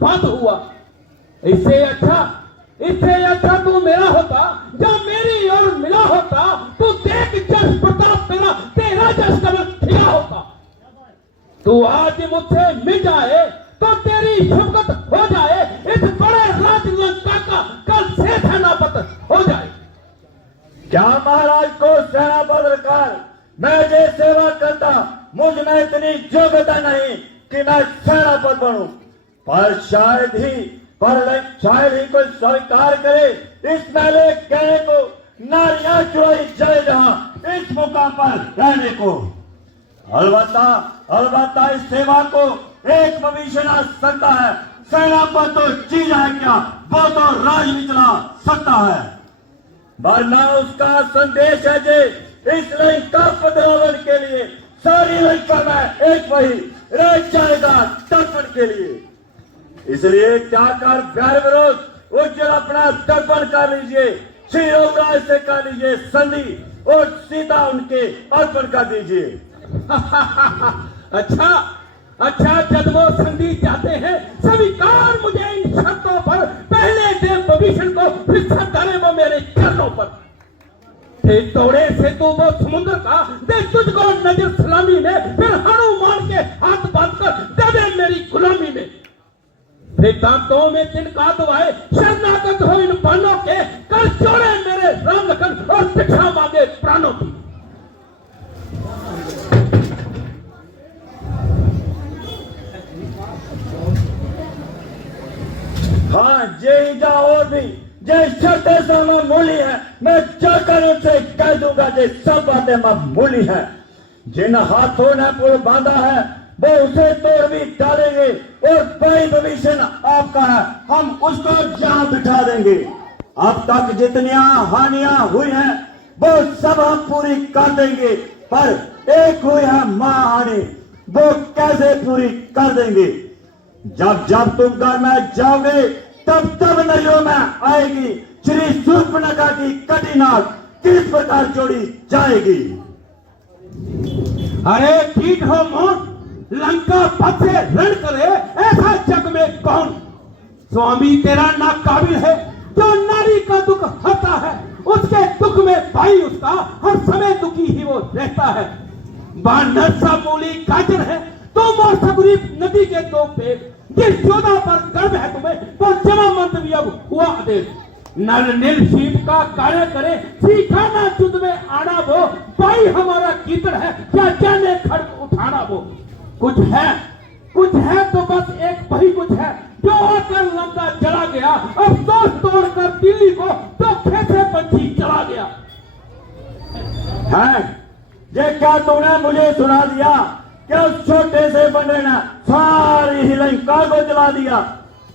बात हुआ। इससे अच्छा तू मेरा होता, जब मेरी ओर मिला होता, तू देख जस प्रताप मेरा तेरा जस कमल खिला होता। तू आज मुझसे मिल जाए तो तेरी शफकत हो जाए, इस बड़े राज लंका का कल से सेनापति हो जाए। क्या महाराज को सेनापति कर मैं जे सेवा करता, मुझ में इतनी योग्यता नहीं कि मैं सेनापति बनूं, पर शायद ही कोई स्वीकार करे इस पहले कहने को नारियां चुराई जाए जहां इस मुकाम पर रहने को। अलबत्ता इस सेवा को एक भविष्य ला सकता है, सेनापति तो चीज है क्या, वो तो राजनीति चला सकता है। वरना उसका संदेश है जे इस लंका पधरावन के लिए सारी लंका में एक वही रह जाएगा तर्पण के लिए। इसलिए त्यागकर व्यार विरोध उज्जवल अपना तर्पण कर लीजिए, श्री युवराज से कर लीजिए संधि और सीता उनके अर्पण कर दीजिए। अच्छा जब वो संधि चाहते हैं, स्वीकार मुझे इन शर्तों पर, पहले दे भविष्य को, फिर सताने वो मेरे चरणों पर। फिर तोड़े से तू वो समुद्र का दे तुझको नजर सलामी में, फिर हनुमान के हाथ बांधकर दबे मेरी गुलामी में। फिर दांतों में तिनका दबाए शरणागत हो इन बाणों के, कर जोड़े मेरे राम लखन और भिक्षा मांगे प्राणों की। हाँ जे जा और भी जे शर्तें समय मूली है, मैं जाकर उनसे कह दूंगा जे सब बातें मामूली है। जिन हाथों ने पुल बांधा है वो उसे तोड़ भी डालेंगे, और भाई भविष्य आपका है, हम उसको जहां बिठा देंगे। अब तक जितनी हानियां हुई हैं वो सब हम पूरी कर देंगे, पर एक हुई है महाहानि, वो कैसे पूरी कर देंगे। जब जब तुम घर में जाओगे तब नजरों में आएगी श्री शूर्पणखा की कटी नाक किस प्रकार जोड़ी जाएगी। अरे ठीक हो मोहन, लंका पथ से रण करे ऐसा जग में कौन। स्वामी तेरा ना काबिल है, जो नारी का दुख हरता है, उसके दुख में भाई उसका हर समय दुखी ही वो रहता है। बानर सा मूली गाजर है, तुम और सगुरी नदी के दो पेड़, जिस योद्धा पर गर्व है तुम्हें वो जमा मंत्र अब हुआ आदेश। नल नील शीप का कार्य करे, सीखा ना युद्ध में आना वो, भाई हमारा कीर्तन है, क्या जाने खड़ग उठाना वो। कुछ है तो बस एक वही कुछ है, जो आकर लंका चला गया, अफसोस तोड़कर दिल्ली को तो कैसे पंछी चला गया है। ये क्या तूने मुझे सुना दिया, क्या उस छोटे से बंदे ने सारी ही लंका को जला दिया,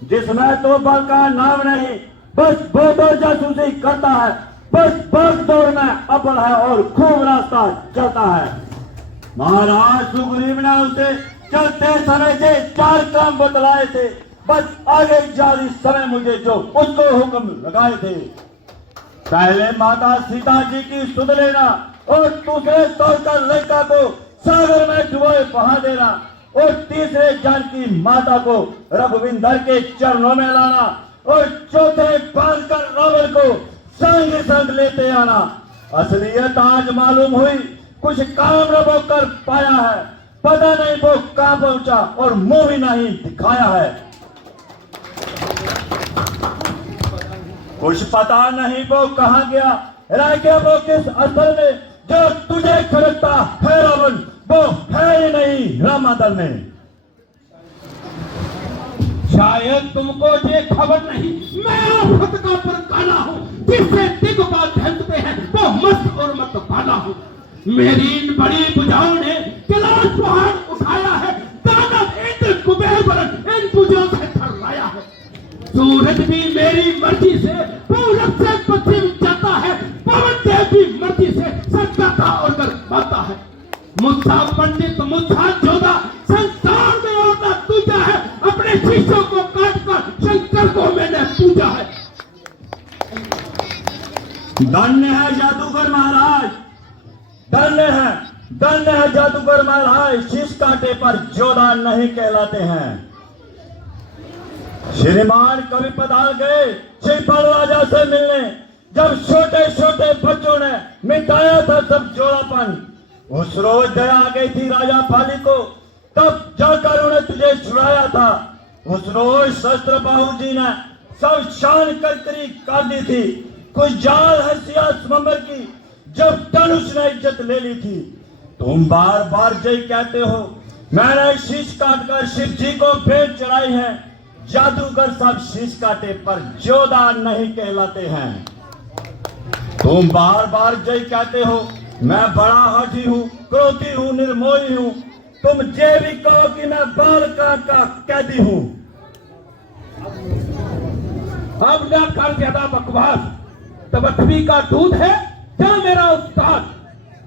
जिसमें तो बल का नाम नहीं, बस वो तो जासूसी करता है, बस बस दौड़ में अव्वल है और खूब रास्ता चलता है। महाराज सुग्रीव ने उसे चलते समय से 4 काम बतलाए थे, बस आगे जारी समय मुझे जो उसको हुक्म लगाए थे। पहले माता सीता जी की सुध लेना, और दूसरे तोड़कर लंका को सागर में डुबोए बहा देना, और तीसरे जानकी माता को रघुविंदर के चरणों में लाना, और चौथे बांधकर रावण को संग संग लेते आना। असलियत आज मालूम हुई, कुछ काम रबो कर पाया है, पता नहीं वो कहां पहुंचा और मुंह भी नहीं दिखाया है। कुछ पता नहीं वो कहां गया, रह गया वो किस असल में, जो तुझे खड़कता है रावण वो है ही नहीं रामादल में। शायद तुमको ये खबर नहीं, मैं आफत का परकाना हूँ, जिससे दिग्बाल ढलते हैं वो मस्त और मत पाना हूँ। मेरी इन बड़ी भुजाओं ने कैलाश पहाड़ उठाया है, दानव इंद्र कुबेर वरुण इन भुजाओं से थर्राया है। सूरज भी मेरी मर्जी से पूरब से पश्चिम जाता है, पवन देव भी मर्जी से सत्ता और करता है। मुझसा पंडित मुझसा जोधा संसार में और ना दूजा है, अपने शिष्यों को काट कर शंकर को मैंने पूजा है। धन्य है जादूगर महाराज, धन्य है जादूगर महाराज, शीश कांटे पर जोधा नहीं कहलाते हैं। श्रीमान कवि पधार गए शिवपाल राजा से मिलने। जब छोटे छोटे बच्चों ने मिटाया था सब जोड़ापन, उस रोज दया आ गई थी राजा पाली को, तब जाकर उन्हें तुझे छुड़ाया था। उस रोज शस्त्र बाहु जी ने सब शान करकरी कर दी थी। कुछ जाल हंसिया स्वयंवर की जब धनुष ने इज्जत ले ली थी। तुम बार बार जय कहते हो, मैंने शीश काटकर शिव जी को भेंट चढ़ाई है। जादूगर सब शीश काटे पर जोधा नहीं कहलाते हैं। तुम बार बार जय कहते हो, मैं बड़ा हठी हूँ, क्रोधी हूँ, निर्मोही हूँ। तुम ये भी कहो कि मैं बालका का कैदी हूँ। अब ना कर ज्यादा बकवास। तबस्वी का दूध है क्या मेरा उस्ताद?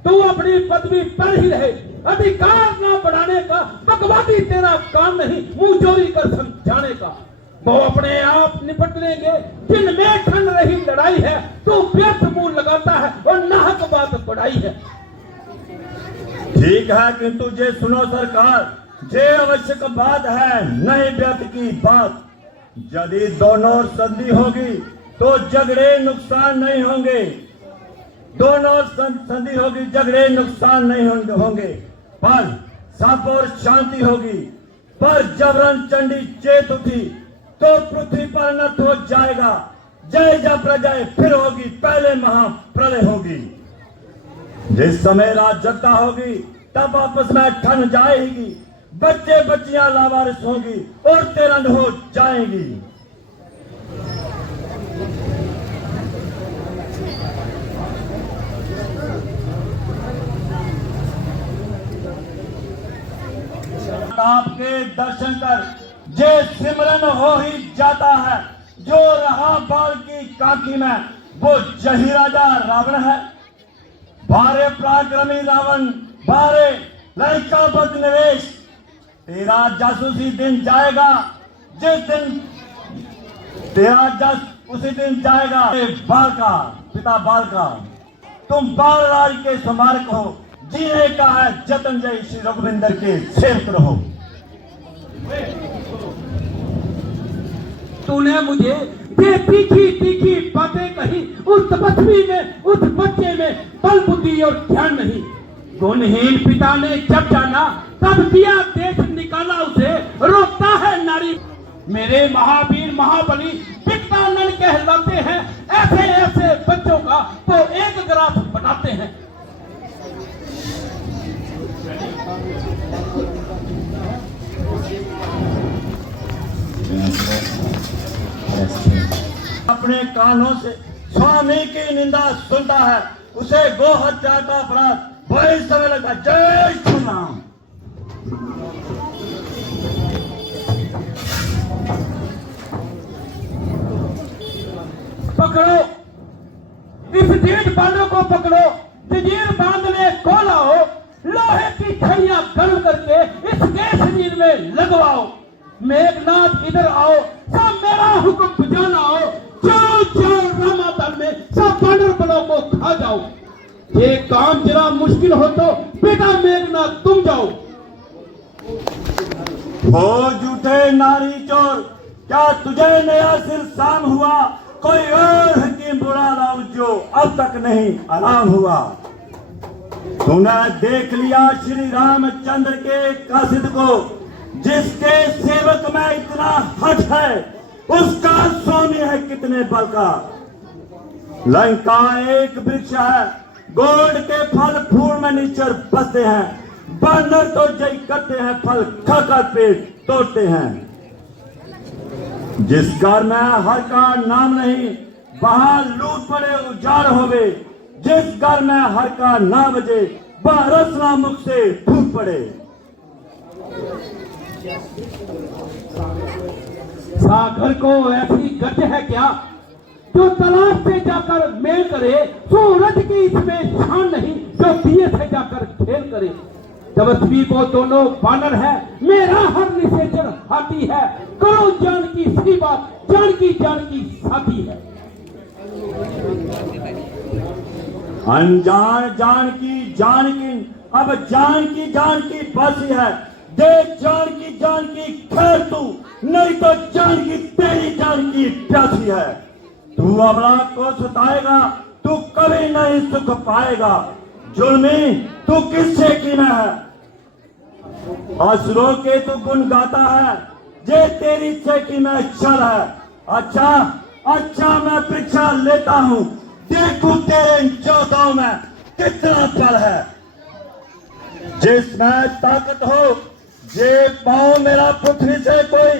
तू अपनी पदवी पर ही रहे, अधिकार ना बढ़ाने का बकवादी तेरा काम नहीं, मुंह चोरी कर समझाने का। वो अपने आप निपट लेंगे जिनमें ठन रही लड़ाई है। तू व्यर्थ मुंह लगाता है और नाहक बात बढ़ाई है। ठीक है किंतु जे सुनो सरकार, जे आवश्यक बात है नहीं व्यर्थ की बात। यदि दोनों संधि होगी तो झगड़े नुकसान नहीं होंगे। दोनों संधि होगी, झगड़े नुकसान नहीं होंगे। पर सब और शांति होगी। पर जबरन चंडी चेत उठी तो पृथ्वी पर अनर्थ हो जाएगा। जय जब प्रजय फिर होगी, पहले महाप्रलय होगी। जिस समय रात जगता होगी तब आपस में ठन जाएगी। बच्चे बच्चियां लावारिस होगी और तिरंड हो जाएंगी। आपके दर्शन कर जे सिमरन हो ही जाता है। जो रहा बाल की काकी में वो जही राजा रावण है। बारे पराक्रमी रावण, बारे लंका बद निवेश। तेरा जासूसी दिन जाएगा जिस दिन तेरा जस उसी दिन जाएगा। बाल का पिता बाल का, तुम बाल राज के स्मारक हो। जीने का है जतन, जय श्री रघुविंदर के सेवक रहो। तूने मुझे ये तीखी तीखी बातें कही, उस तपस्वी में, उस बच्चे में बल बुद्धि और ध्यान नहीं। गुणहीन पिता ने जब जाना तब दिया देश निकाला उसे, रोकता है नारी। मेरे महावीर महाबली पितानंद कहलाते हैं। ऐसे ऐसे बच्चों का तो एक ग्रास बनाते हैं। अपने कानों से स्वामी की निंदा सुनता है, उसे गो हत्या का अपराध वही समय लगा। जय श्री राम। पकड़ो इस डेढ़ बालों को, पकड़ो जंजीर बांधने को लाओ। लोहे की छड़ियां गर्म करके इसके शरीर में लगवाओ। मेघनाथ इधर आओ, सब मेरा हुक्म बजाना आओ। जाओ जाओ रामादल में सब बानर बलों को खा जाओ। ये काम जरा मुश्किल हो तो बेटा मेघनाथ तुम जाओ। हो झूठे नारी चोर, क्या तुझे नया सिर शाम हुआ? कोई और हकीम बुला लाओ जो अब तक नहीं आराम हुआ। तूने देख लिया श्री रामचंद्र के कासिद को, जिसके सेवक में इतना हठ है, उसका स्वामी है कितने बल का। लंका एक वृक्ष है, गोल्ड के फल फूल में नीचर बसते हैं। बानर तो जय करते हैं, फल खाकर पेट तोड़ते हैं। जिस घर में हर का नाम नहीं, वहां लूट पड़े उजाड़ होवे। जिस घर में हर का ना बजे, वह रसना मुख से फूट पड़े। सागर को ऐसी गज है क्या जो तलाश से जाकर मेल करे? सूरज की इसमें शान नहीं जो दिए से जाकर खेल करे। तपस्वी वो दोनों बानर है, मेरा हर निषेचन हाथी है। करो जान की सी बात, जान की साथी है। अनजान जान की अब जान की बासी है। देख जान की खैर तू नहीं तो जान की तेरी जान की प्यासी है। तू अबला को सताएगा, तू कभी नहीं सुख पाएगा। जुल्मी तू किससे कीना है? असुरों के तू गुण गाता है, जे तेरी चेकी में चल है। अच्छा अच्छा मैं परीक्षा लेता हूँ, देखू तेरे चौथाओं में कितना बल है। जिसमें ताकत हो, जे पाँव मेरा पृथ्वी से कोई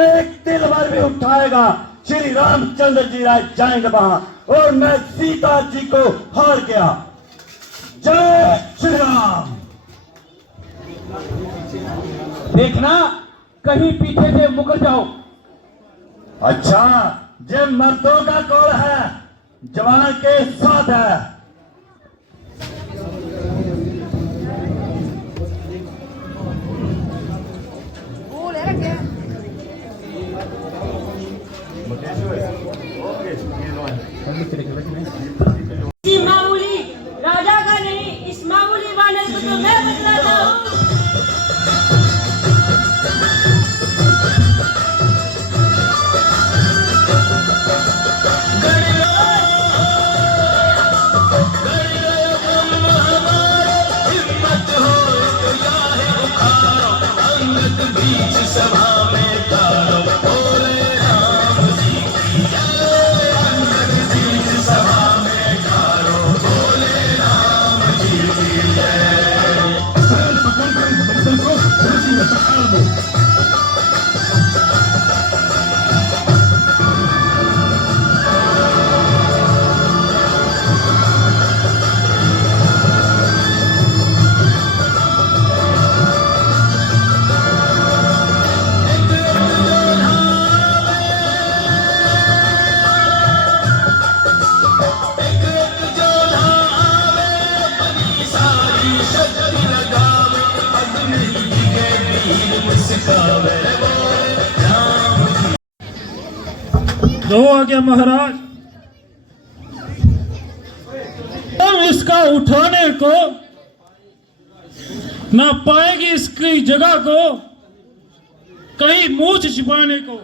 एक तिल भर भी उठाएगा, श्री रामचंद्र जी राय जाएंगे वहां, और मैं सीता जी को हार गया। जय श्री राम। देखना कहीं पीछे से मुकर जाओ। अच्छा, जे मर्दों का कौल है, जवान के साथ है। इसी मामूली राजा का नहीं, इस मामूली वानर को तो मैं बतलाता हूँ। दो आ गया महाराज। हम इसका उठाने को ना पाएगी, इसकी जगह को कहीं मूछ छिपाने को।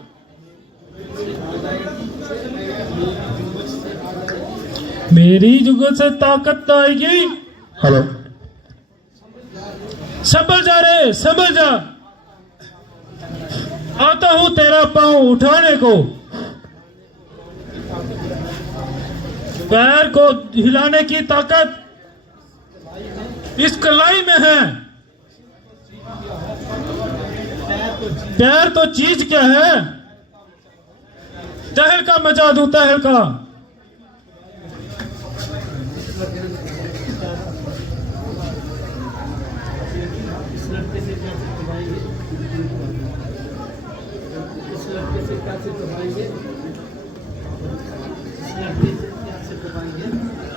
मेरी जुगत से ताकत आएगी। हेलो, संभल जा रे, संभल जा। आता हूं तेरा पांव उठाने को, पैर को हिलाने की ताकत इस कलाई में है। पैर तो चीज क्या है? तहलका मचा दूं, तहलका।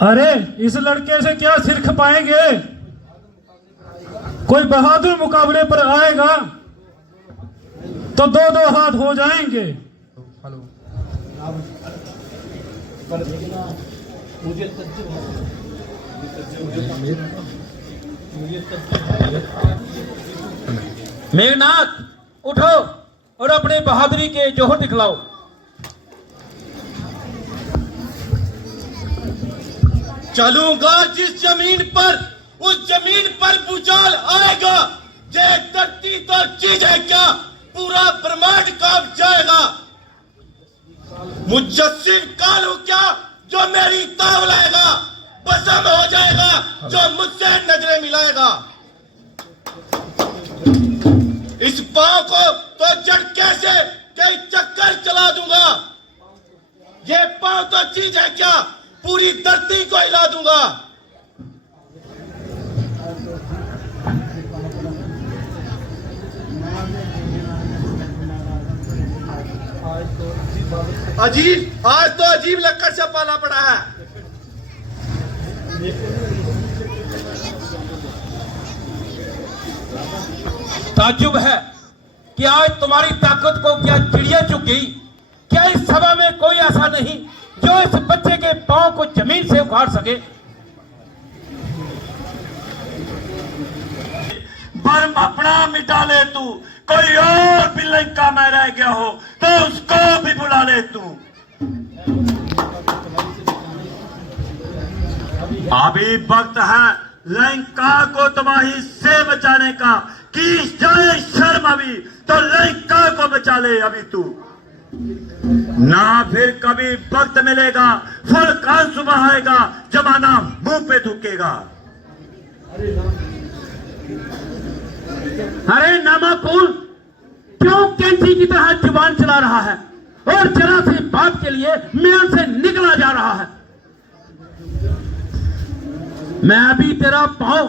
अरे इस लड़के से क्या सिर खपाएंगे? कोई बहादुर मुकाबले पर आएगा तो दो दो हाथ हो जाएंगे। मेघनाथ उठो और अपने बहादुरी के जोहर दिखलाओ। चलूंगा जिस जमीन पर, उस जमीन पर भूचाल आएगा। ये धरती तो चीज है क्या, पूरा ब्रह्मांड कांप जाएगा। मुजस्सिम काल क्या, जो मेरी ताव लाएगा। भस्म हो जाएगा जो मुझसे नजरें मिलाएगा। इस पांव को तो झटके से कई चक्कर चला दूंगा। ये पांव तो चीज है क्या, पूरी धरती को हिला दूंगा। अजीब, आज तो अजीब लक्कड़ से पाला पड़ा है। ताज्जुब है कि आज तुम्हारी ताकत को क्या चिड़िया चुक गई। क्या इस सभा में कोई ऐसा नहीं जो इस बच्चे के पांव को जमीन से उखाड़ सके? भरम अपना मिटा ले तू। कोई और भी लंका में रह गया हो तो उसको भी बुला ले तू। अभी वक्त है लंका को तबाही से बचाने का। की जाए शर्म अभी तो लंका को बचा ले अभी तू। ना फिर कभी वक्त मिलेगा, फल का सुबह आएगा, जमाना मुंह पे थूकेगा। अरे नामाकुल, क्यों कैंची की तरह जुबान चला रहा है और जरा सी बात के लिए म्यान से निकला जा रहा है। मैं अभी तेरा पांव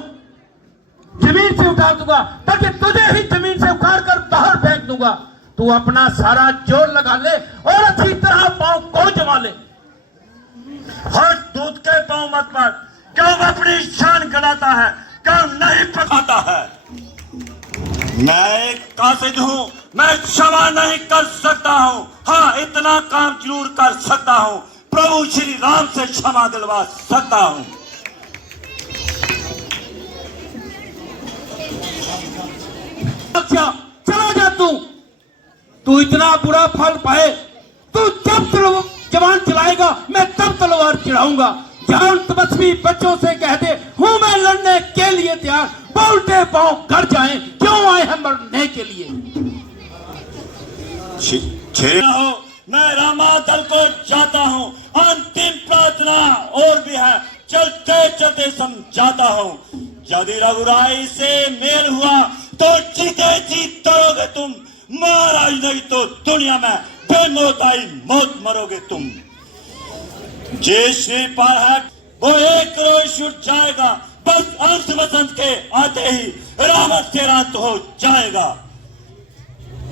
जमीन से उतार दूंगा ताकि तुझे ही जमीन से उखाड़ कर बाहर फेंक दूंगा। तू अपना सारा जोर लगा ले और अच्छी तरह पांव को जमा ले। हर दूध के पांव मत मार। क्यों अपनी शान गलाता है, क्यों नहीं पकाता है। मैं एक कासिद हूं, मैं क्षमा नहीं कर सकता हूं। हाँ, इतना काम जरूर कर सकता हूं, प्रभु श्री राम से क्षमा दिलवा सकता हूं। अच्छा चला जा तू इतना बुरा फल पाए। तू जब जवान चलाएगा मैं तब तलवार चढ़ाऊंगा। जान तपस्वी बच्चों से कह दे हूं मैं लड़ने के लिए तैयार। बोलते पांव घर जाएं, क्यों आए हैं मरने के लिए। हो, मैं रामा दल को जाता हूं। अंतिम प्रार्थना और भी है, चलते चलते समझाता हूं। यदि रघुराई से मेल हुआ तो जीते जी तरोगे तुम, महाराज नहीं तो दुनिया में बेमौत आई मौत मरोगे तुम। जे श्री पार है वो एक रोज छूट जाएगा, बस अंश वसंत के आते ही रावण तेरा अंत हो जाएगा।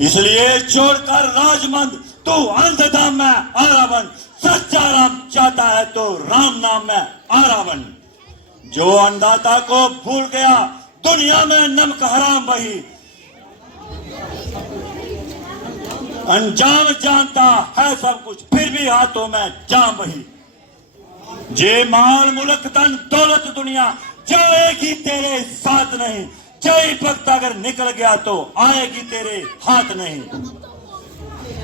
इसलिए छोड़कर राजमंद तू अंधधाम में आरावन। सच्चा राम चाहता है तो राम नाम में आरावन। जो अन्नदाता को भूल गया दुनिया में नमक हराम वही। अंजाम जानता है सब कुछ फिर भी हाथों में जाम वही। जे माल मुल्क धन दौलत दुनिया जाएगी तेरे साथ नहीं। जय भक्त अगर निकल गया तो आएगी तेरे हाथ नहीं।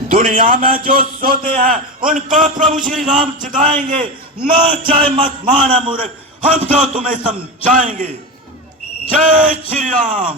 दुनिया में जो सोते हैं उनको प्रभु श्री राम जगाएंगे। मान चाहे मत माना मूर्ख, हम तो तुम्हें समझाएंगे। जय श्री राम।